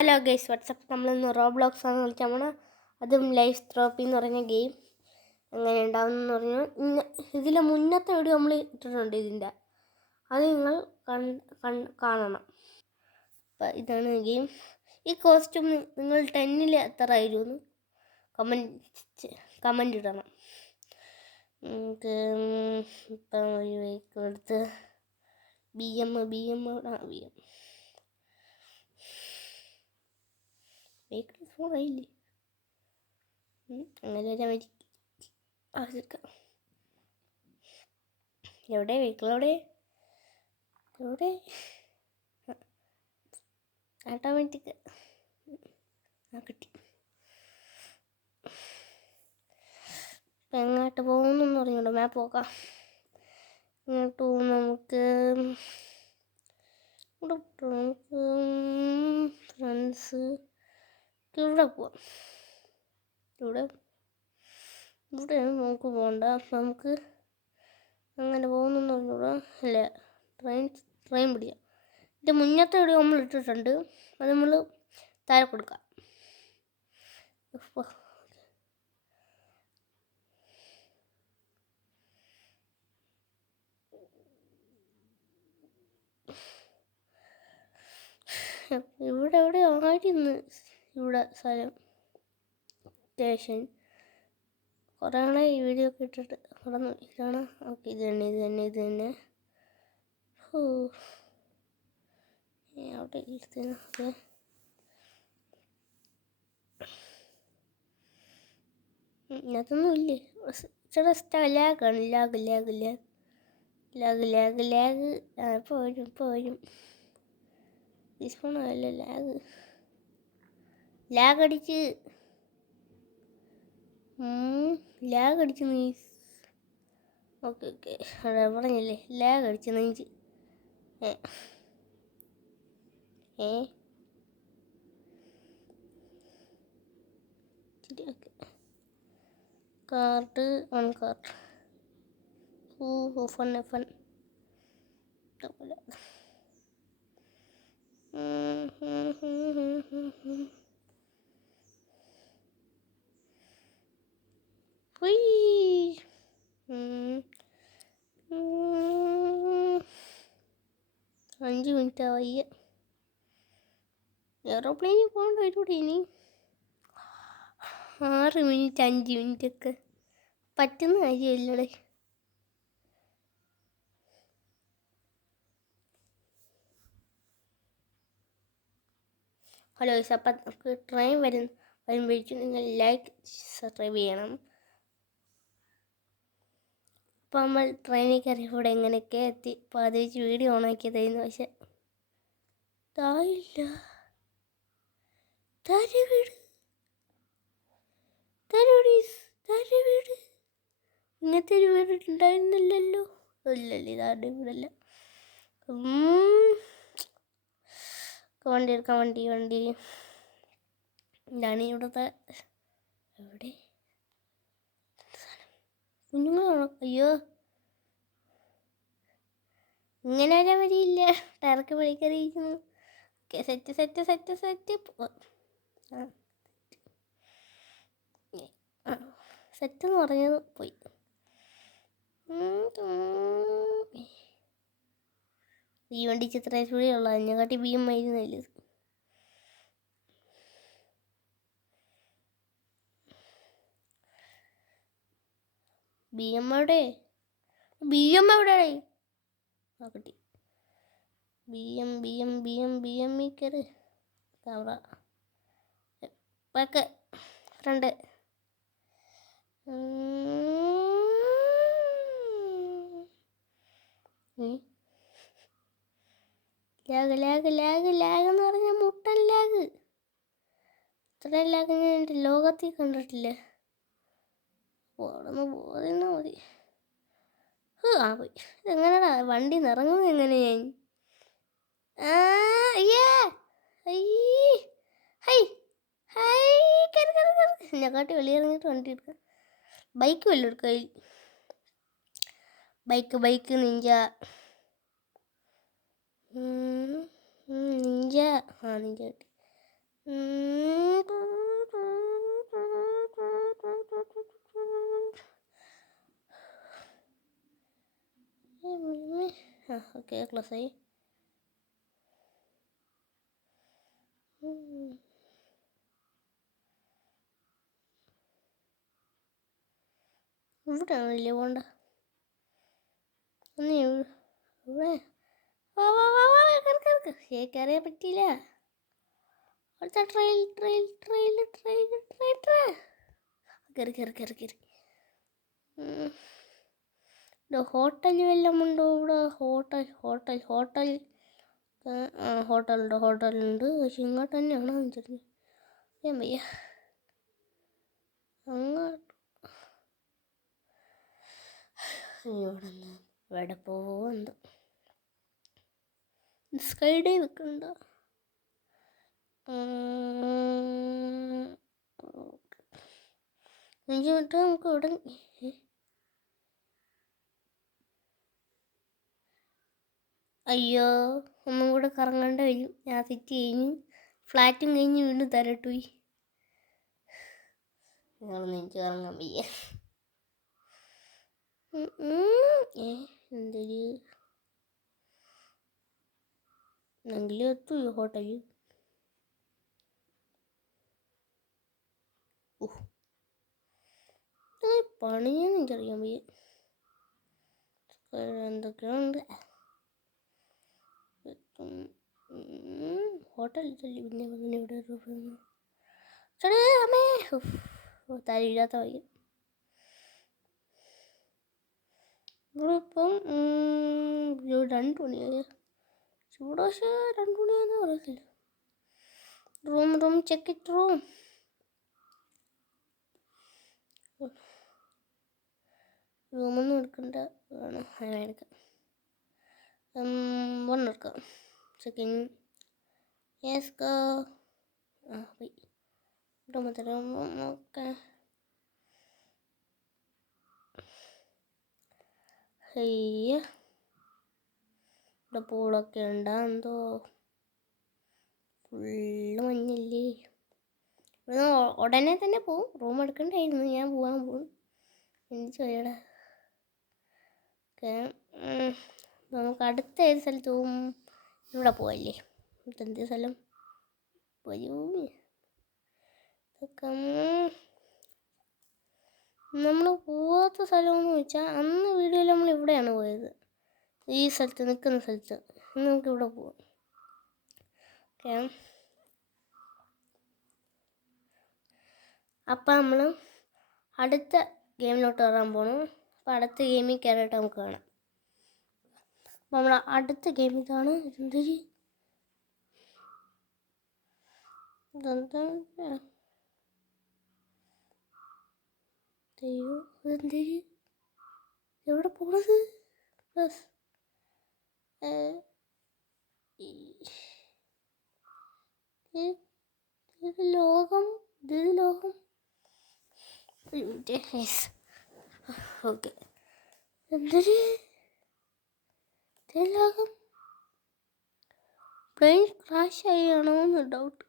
Hello guys, WhatsApp നമ്മളിന്ന് Roblox ആണ് കളിക്കാൻ പോണ. അതും ലൈഫ് ത്രോപ്പി എന്ന് പറഞ്ഞ ഗെയിം എങ്ങനെ ഉണ്ടാവുമെന്ന് പറഞ്ഞു. ഇതിലെ മുന്നത്തെ വീഡിയോ നമ്മൾ ഇട്ടിട്ടുണ്ട് ഇതിൻ്റെ, അത് നിങ്ങൾ കാണണം. അപ്പം ഇതാണ് ഗെയിം. ഈ കോസ്റ്റ്യൂം നിങ്ങൾ 10ൽ എത്ര ആയിരുന്നു കമൻറ്റ് ഇടണം. നമുക്ക് ഇപ്പം ഒരു വെഹിക്കിൾ എടുത്ത് ബി എം വെഹിക്കിൾ ഫോണായില്ലേ, അങ്ങനെ വരാൻ പറ്റി. ആക്കാം. എവിടെ വെഹിക്കിൾ? എവിടെ ഓട്ടോമാറ്റിക് കിട്ടി. ഇപ്പം എങ്ങോട്ട് പോകുന്നെന്ന് പറഞ്ഞോളൂ. മാപ്പ് നോക്കാം. ഇങ്ങോട്ട് പോകും. നമുക്ക് ഫ്രണ്ട്സ് ഇവിടെ പോവാം. ഇവിടെയാണ് നമുക്ക് പോകണ്ട. അപ്പം നമുക്ക് അങ്ങനെ പോകുന്നെന്ന് പറഞ്ഞോളൂ. അല്ല, ട്രെയിൻ പിടിക്കാം. ഇതിൻ്റെ മുന്നത്തെ വീഡിയോ നമ്മൾ ഇട്ടിട്ടുണ്ട്, അത് നമ്മൾ താഴെ കൊടുക്കാം. ഇവിടെ ആയിരുന്നു ഇവിടെ സ്ഥലം സ്റ്റേഷൻ. കുറേ നാളെ ഈ വീഡിയോ ഒക്കെ ഇട്ടിട്ട് കടന്നു. ഇതാണ്. ഓക്കെ, ഇത് തന്നെ. ഓ, അവിടെ ഇരുത്തേന്. ഓക്കെ, അതൊന്നും ഇല്ലേ. ചെറിയ ലാഗാണ്. ലാഗ്. ഇപ്പോൾ വരും. ഡിസ്പോണല്ല, ലാഗ് അടിച്ച് നീ. ഓക്കെ പറഞ്ഞില്ലേ, ലാഗ് അടിച്ച് നെഞ്ച്. ശരി, ഓക്കെ. കാർഡ് ഫൺ പോയി. 5 മിനിറ്റ് ആയി. എയറോപ്ലെയിനിൽ പോകേണ്ട വരൂടെ ഇനി. 6 മിനിറ്റ് 5 മിനിറ്റൊക്കെ പറ്റുന്ന കാര്യമല്ലേ. ഹലോ, അപ്പം നമുക്ക് ട്രെയിൻ വരുമ്പോഴേക്കും നിങ്ങൾ ലൈക്ക് സബ്സ്ക്രൈബ് ചെയ്യണം. അപ്പോൾ നമ്മൾ ട്രെയിനിൽ കയറിയപ്പോൾ എങ്ങനെയൊക്കെ എത്തി. അപ്പോൾ അത് വെച്ച് വീഡിയോ ഓണാക്കിയതായിരുന്നു. പക്ഷെ തായില്ല. വീട് ഇങ്ങനത്തെ ഒരു വീട് ഉണ്ടായിരുന്നില്ലല്ലോ. ഇല്ലല്ലോ, ഇതാരുടെ വീടല്ല. വണ്ടി എടുക്കാം. വണ്ടി ഇതാണ് ഇവിടുത്തെ. എവിടെ കുഞ്ഞുങ്ങളാണോ? അയ്യോ, ഇങ്ങനെ വരാൻ വരിയില്ല. ടയർക്ക് വിളിക്കറിയിക്കുന്നു. Okay, set. സെറ്റ് എന്ന് പറഞ്ഞത് പോയി. ഈ വണ്ടി ചിത്രയുള്ള അതിനെക്കാട്ടി BM ആയിരുന്നല്ലേ. BM എവിടെ? കിട്ടി. BM കയറി. Camera back front. ലാഗ് എന്ന് പറഞ്ഞാൽ മുട്ടൻ ലാഗ്. ഇത്രയും ലാഗ് ഞാൻ എൻ്റെ ലോകത്തിൽ കണ്ടിട്ടില്ല. അവിടെ നിന്ന് പോയിരുന്നാൽ മതി. പോയി. ഇതെങ്ങനെയാടാ വണ്ടി നിറങ്ങുന്നത്? എങ്ങനെ ഞാൻ എന്നെക്കാട്ടി വെളിയിറങ്ങിയിട്ട് വണ്ടി എടുക്കാം. ബൈക്ക് വല്ലതും എടുക്കാം. Bike Ninja. നിഞ്ച കിട്ടി. ഓക്കെ ക്ലോസ് ആയി. ഇവിടെയാണല്ലേ പോണ്ട. ഒന്ന് ഇവിടെ കയറിയാൻ പറ്റിയില്ല. അടുത്ത ട്രെയിൽ കയറി. ഇവിടെ ഹോട്ടൽ വല്ലതും ഉണ്ടോ? ഇവിടെ ഹോട്ടലുണ്ട്. പക്ഷെ ഇങ്ങോട്ട് തന്നെയാണോ ചെറിയ വയ്യ. അങ്ങോട്ട് ഇവിടെ നിന്ന് ഇവിടെ പോവെന്തോ. Sky day വെക്കണ്ടോ? എന്നിട്ട് നമുക്ക് ഇവിടെ അയ്യോ ഒന്നും കൂടെ കറങ്ങേണ്ട വരും. ഞാൻ സെറ്റ് കഴിഞ്ഞ് ഫ്ലാറ്റും കഴിഞ്ഞ് വീണ്ടും തരട്ടുപോയി. നിങ്ങളൊന്നും എനിക്ക് കറങ്ങാൻ വയ്യ. എന്തൊരു എങ്കിലും എത്തു ഹോട്ടലിൽ. പണിയെന്ന് എനിക്കറിയാൻ വയ്യ. എന്തൊക്കെയുണ്ട് ഹോട്ടലിൽ തല്ലി. പിന്നെ ഇവിടെ അമ്മേ തരില്ലാത്ത വയ്യ. ഇവിടെ ഇപ്പം 2 മണിയായി. ചൂട് പക്ഷേ 2 മണിയാണെന്ന് പറയത്തില്ല. Room check it room. റൂമൊന്നും എടുക്കണ്ട. വേണം അങ്ങനെ എടുക്കാം. 1 എടുക്കാം. Second yes go. പോയി നോക്കാം. ഇവിടെ പൂളൊക്കെ ഉണ്ടാ എന്തോ. ഫുള്ള് മഞ്ഞല്ലേ. ഇവിടെ ഉടനെ തന്നെ പോവും. റൂം എടുക്കണ്ടായിരുന്നു. ഞാൻ പോകാൻ പോകും. എന്ത് ചെയ്യടാ. ഓക്കെ നമുക്ക് അടുത്ത ഏത് സ്ഥലത്ത് പോവും? ഇവിടെ പോവല്ലേ. എന്ത് സ്ഥലം വരൂ. നമ്മൾ പോവാത്ത സ്ഥലമെന്ന് വെച്ചാൽ അന്ന് വീഡിയോയിൽ നമ്മൾ ഇവിടെയാണ് പോയത്. ഈ സ്ഥലത്ത് നിൽക്കുന്ന സ്ഥലത്ത്. ഇന്ന് നമുക്ക് ഇവിടെ പോവാം. ഓക്കെ അപ്പം നമ്മൾ അടുത്ത ഗെയിമിലോട്ട് കയറാൻ പോകണം. അപ്പോൾ അടുത്ത ഗെയിമിൽ കയറിയിട്ട് നമുക്ക് കാണാം. അപ്പോൾ നമ്മൾ അടുത്ത ഗെയിം ഇതാണ്. എവിടെ പോണത്? ലോകം ഓക്കെ. എന്തൊരു ലോകം. പ്ലെയിൻ ക്രാഷ് ആയാണോ എന്ന് ഡൗട്ട്.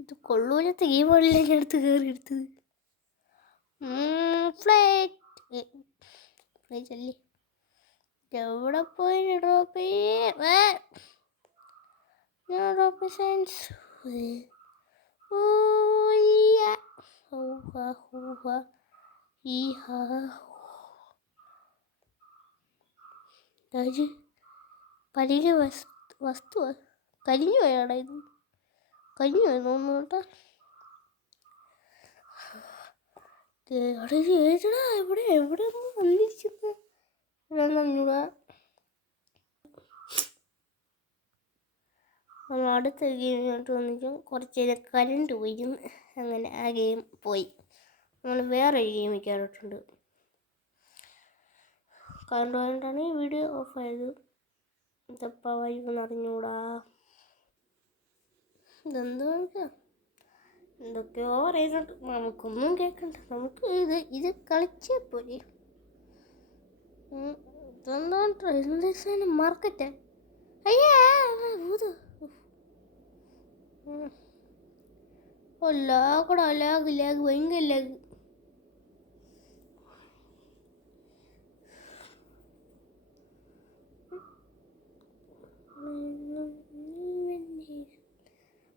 ഇത് കൊള്ളൂലത്തെ ഗെയിമുകളിലെ ഞാൻ എടുത്ത് കയറി എടുത്തത്. ഫ്ലൈറ്റ് അല്ലേ. എവിടെ പോയി ഡ്രോപ്പ് സയൻസ്. പരിക വസ്തു കരിഞ്ഞു പോയാടാ. ഇത് കരിഞ്ഞു പോയി തോന്നുന്നു കേട്ടോ. ഏടാ എവിടെ വന്നിരിക്കുന്നു? നമ്മൾ അടുത്ത ഗെയിമിലോട്ട് വന്നിട്ട് കുറച്ച് നേരം കരണ്ട് പോയിരുന്നു. അങ്ങനെ ആ ഗെയിം പോയി. നമ്മൾ വേറൊരു ഗെയിമിൽ കയറിയിട്ടുണ്ട്. കറണ്ട് പോയിട്ടാണ് ഈ വീഡിയോ ഓഫായത്. ഇതപ്പോൾ വൈകുമെന്ന് അറിഞ്ഞൂടാ. ഇതെന്ത് എന്തൊക്കെയോ പറയുന്നുണ്ട്. നമുക്കൊന്നും കേൾക്കണ്ട. നമുക്ക് ഇത് കളിച്ചേ പോലെ. ഇതെന്താണ് മാർക്കറ്റ്. 20. ഓ ലാഗടാ, ലാഗ് ഭയങ്കര ലാഗ്.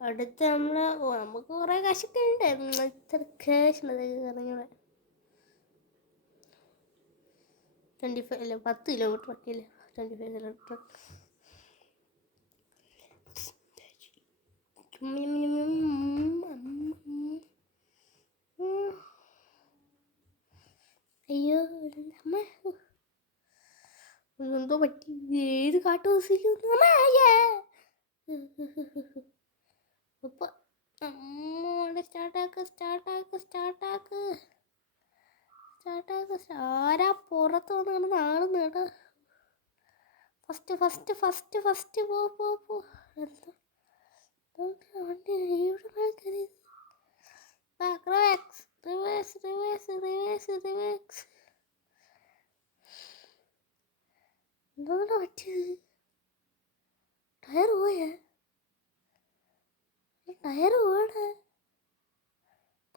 അടുത്ത് നമുക്ക് കുറേ കാശൊക്കെ ഉണ്ട്. എത്ര ക്യാഷ് പറഞ്ഞൂടെ. 25 അല്ല 10 കിലോമീറ്റർ ഒക്കെ അല്ലേ. 25 കിലോമീറ്റർ. അയ്യോ അമ്മ, എന്തോ പറ്റി. ഏത് കാട്ടുവാസിലും അപ്പൊ അമ്മോടെ സ്റ്റാർട്ടാക്ക്. ആരാ പുറത്ത് വന്നാണ് നാളും കേട്ടോ. ഫസ്റ്റ് പോ. എന്താ വണ്ടി ഇവിടെ കയറിയത്. റിവേഴ്സ്. എന്താണ് പറ്റിയത്? ടയർ പോയേ? ടയർ പോടെ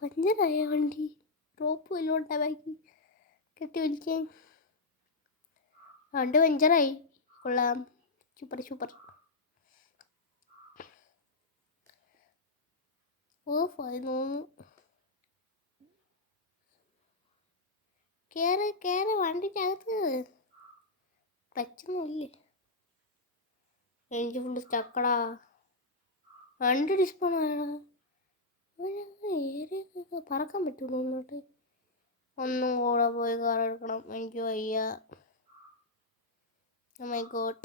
പഞ്ചറായ വണ്ടി. റോപ്പ് വല്ലതും ഉണ്ടാ ബാക്കി കെട്ടി വലിക്കാൻ? വണ്ടി പഞ്ചറായി. കൊള്ളാം, സൂപ്പർ. ഓഫായി തോന്നുന്നു. കേറ് വണ്ടിൻ്റെ അകത്ത്. ക്ലച്ചൊന്നും ഇല്ലേ? എനിക്ക് ഫുള്ള് സ്റ്റക്കടാ. വണ്ടി ഡിസ്പോൺ ആയടാ. ഏരിയ പറക്കാൻ പറ്റുമോ ഇങ്ങോട്ട്? ഒന്നും കൂടെ പോയി കാർ എടുക്കണം. എനിക്ക് വയ്യ. Oh my God.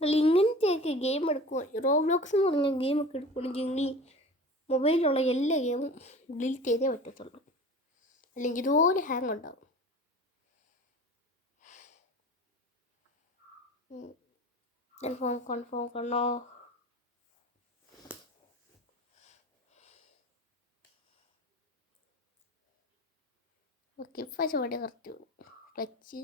ഇങ്ങനത്തെയൊക്കെ ഗെയിം എടുക്കുക. റോബ്ലോക്സ് എന്ന് പറഞ്ഞ ഗെയിമൊക്കെ എടുക്കുകയാണെങ്കിൽ മൊബൈലിലുള്ള എല്ലാ ഗെയിമും ഡിലീറ്റ് ചെയ്തേ പറ്റത്തുള്ളൂ. അല്ലെങ്കിൽ ഇതുപോലെ ഹാങ് ഉണ്ടാവും. കൺഫേം കണ്ണോ. ഓക്കെ, ഫസ്റ്റ് വണ്ടി കറക്റ്റ്. ക്ലച്ച്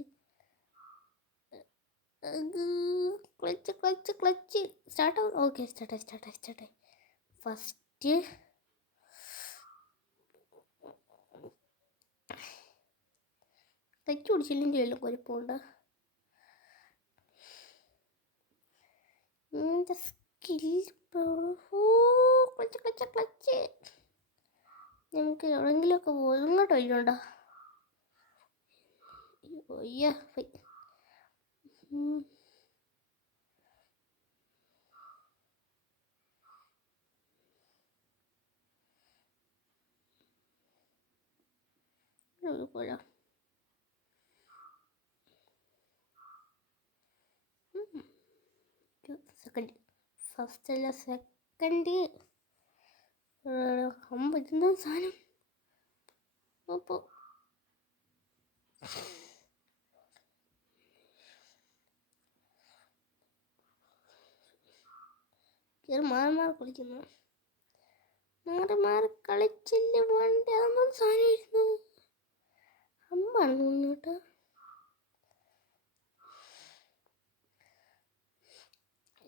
സ്റ്റാർട്ടാവും. ഓക്കെ, സ്റ്റാർട്ടായി. ഫസ്റ്റ് ക്ലച്ച് പിടിച്ചില്ലെങ്കിൽ വല്ലതും കുഴപ്പമുണ്ട്. Skill clutch. നമുക്ക് എവിടെയെങ്കിലുമൊക്കെ പോകും. ഇങ്ങോട്ട് വഴിയുണ്ടോ? അയ്യോ പോരാ. സെക്കൻഡ്. ഫസ്റ്റ് അല്ല സെക്കൻഡ്. ഇതെന്താ സാധനം? അപ്പോൾ മാറി കളിക്കുന്നു. മാറി കളിച്ചില്ല വേണ്ട. അതൊന്നും സാധനമായിരുന്നു. അമ്പാണ് തോന്നുന്നു കേട്ടോ.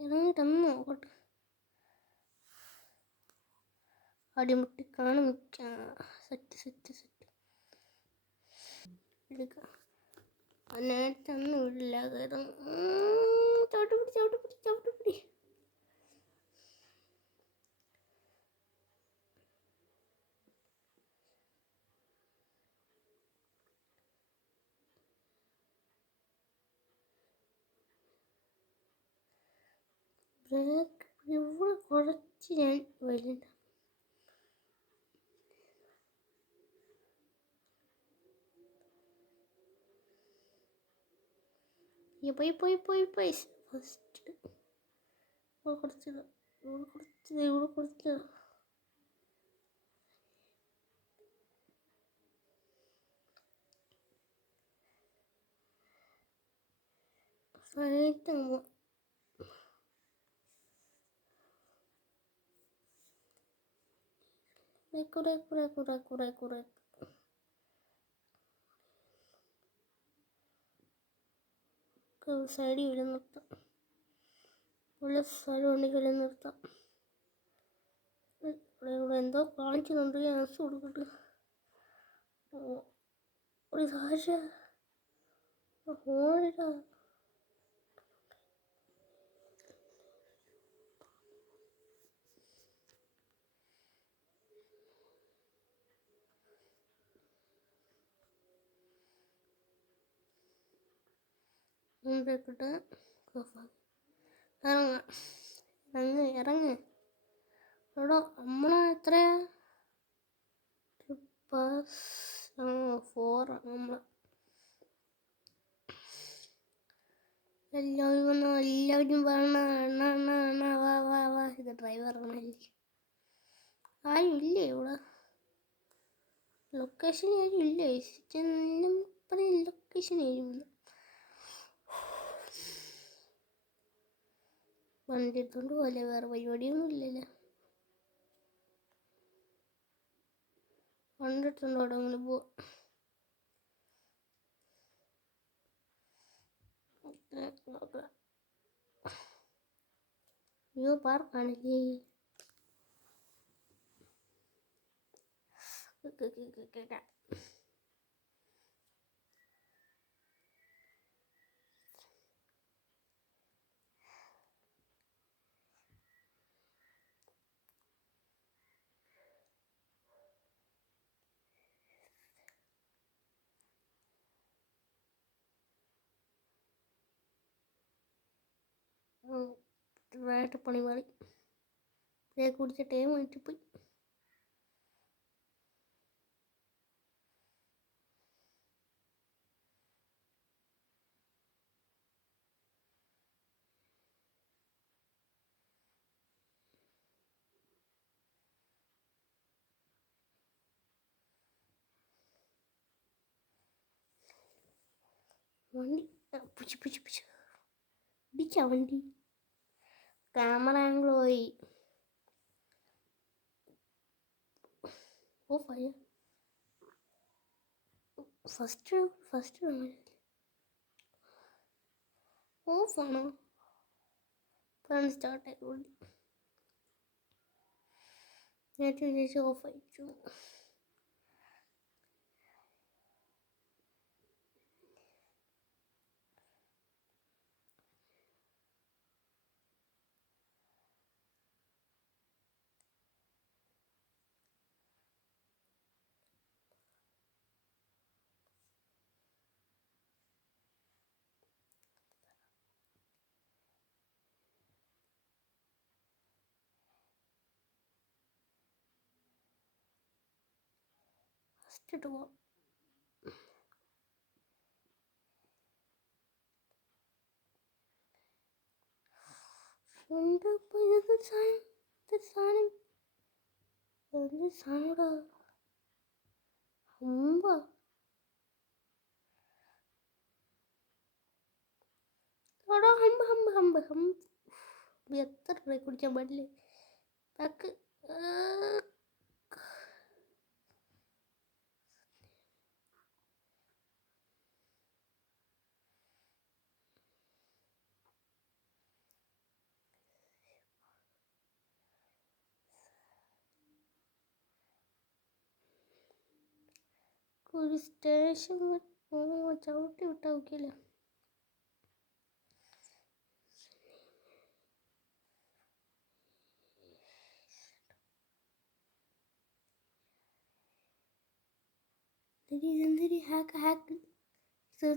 ഇറങ്ങിയിട്ടൊന്ന് നോക്കട്ടെ. അടിമുട്ടി കാണും. സെറ്റ് എടുക്കാം. നേരത്തൊന്നും ഇല്ല. ചവിട്ടുപിടി. ബ്രേക്ക് ഇവിടെ കുറച്ച് ഞാൻ വലുണ്ട്. പോയി ഫസ്റ്റ് കുറച്ച് സ്ഥലത്താകുമ്പോൾ കുറെ സൈഡിൽ വരെ നിർത്താം. ഉള്ള സ്ഥലമുണ്ടെങ്കിൽ നിർത്താം. ഇവിടെ എന്തോ കാണിക്കുന്നുണ്ട്. ആൻസർ കൊടുക്കട്ടെ. ഒരു ഭാഷ ഹോളിടാ. ഇറങ്ങ ഇറങ്ങ് ഇറങ്ങ്. എടോ നമ്മളെ എത്രയാ? 4. നമ്മള് എല്ലാവരും വേണ എണ്ണ വാ വാ വാ. ഇത് ഡ്രൈവറാണല്ലേ. ആരും ഇല്ലേ ഇവിടെ? ലൊക്കേഷൻ ആരും ഇല്ലേ? ലൊക്കേഷൻ ആരും ഇല്ല. വണ്ടി എടുത്തോണ്ട് പോലെ വേറെ പരിപാടിയൊന്നും ഇല്ലല്ലോ. വണ്ടി എടുത്തോണ്ട് അവിടെ അങ്ങനെ പോവാ. അയ്യോ പാർക്കാണല്ലേ. പണി മാറി. കുടിച്ച ടൈം ആയിട്ട് പോയി. വണ്ടി പിടിച്ച വണ്ടി. ക്യാമറ ആംഗിൾ പോയി. ഓഫായ ഫസ്റ്റ് ഓഫാണോ? സ്റ്റാർട്ട് ആയി വണ്ടി. നേരത്തെ വിചാരിച്ച് ഓഫ് അയച്ചു. ഫസ്റ്റ് ഇട്ട് പോവാം. സാധനടാ ഹമ്പ. എത്ര രൂപ കുടിക്കാൻ പാടില്ലേ? ബാക്ക് ഒരു സ്റ്റേഷൻ ചവിട്ടി വിട്ടാ നോക്കിയില്ല. ഇതെന്തൊരു ഹാക്ക്